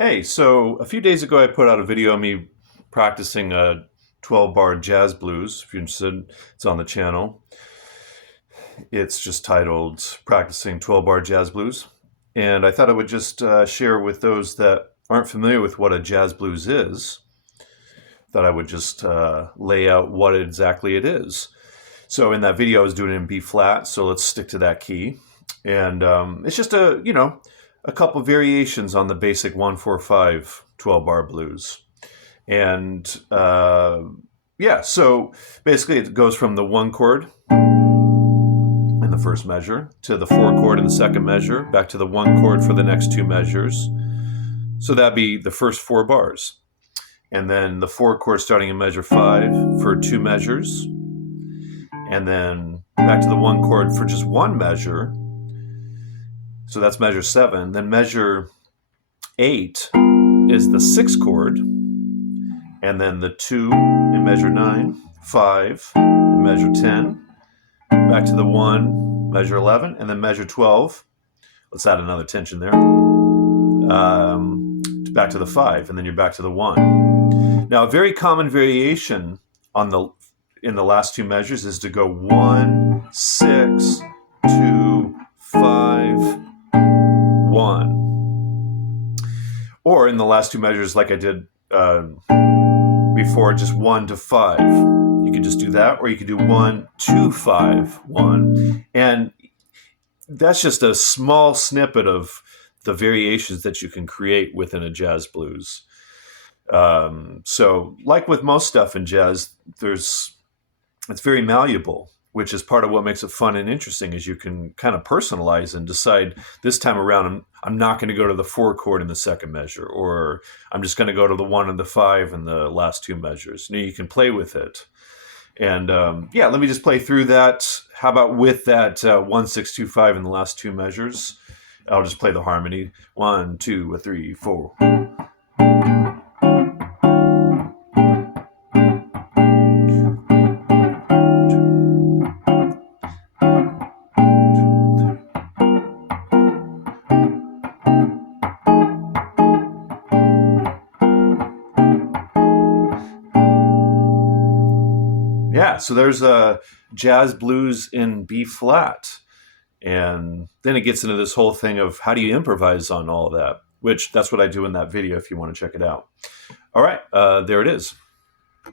Hey, so a few days ago I put out a video of me practicing a 12-bar jazz blues. If you're interested, it's on the channel. It's just titled Practicing 12-Bar Jazz Blues. And I thought I would just share with those that aren't familiar with what a jazz blues is, that I would just lay out what exactly it is. So in that video I was doing it in B flat, so let's stick to that key. And it's just a couple variations on the basic 1-4-5 12-bar blues. And yeah, so basically it goes from the 1 chord in the first measure to the 4 chord in the second measure, back to the 1 chord for the next 2 measures. So that'd be the first 4 bars. And then the 4 chord starting in measure 5 for 2 measures. And then back to the 1 chord for just 1 measure. So that's measure 7. Then measure 8 is the 6th chord. And then the 2 in measure 9, 5 in measure 10, back to the 1, measure 11, and then measure 12. Let's add another tension there. Back to the 5, and then you're back to the 1. Now, a very common variation in the last 2 measures is to go 1, 6, 2, 5, 1. Or in the last 2 measures, like I did before, just 1 to 5. You could just do that, or you could do 1, 2, 5, 1. And that's just a small snippet of the variations that you can create within a jazz blues. So like with most stuff in jazz, it's very malleable, which is part of what makes it fun and interesting, is you can kind of personalize and decide, this time around I'm not going to go to the 4 chord in the second measure, or I'm just going to go to the 1 and the 5 in the last 2 measures. You can play with it. And yeah, let me just play through that. How about with that 1, 6, 2, 5 in the last 2 measures? I'll just play the harmony. 1, 2, 3, 4. Yeah, so there's a jazz blues in B flat. And then it gets into this whole thing of how do you improvise on all of that, which that's what I do in that video if you want to check it out. All right, there it is.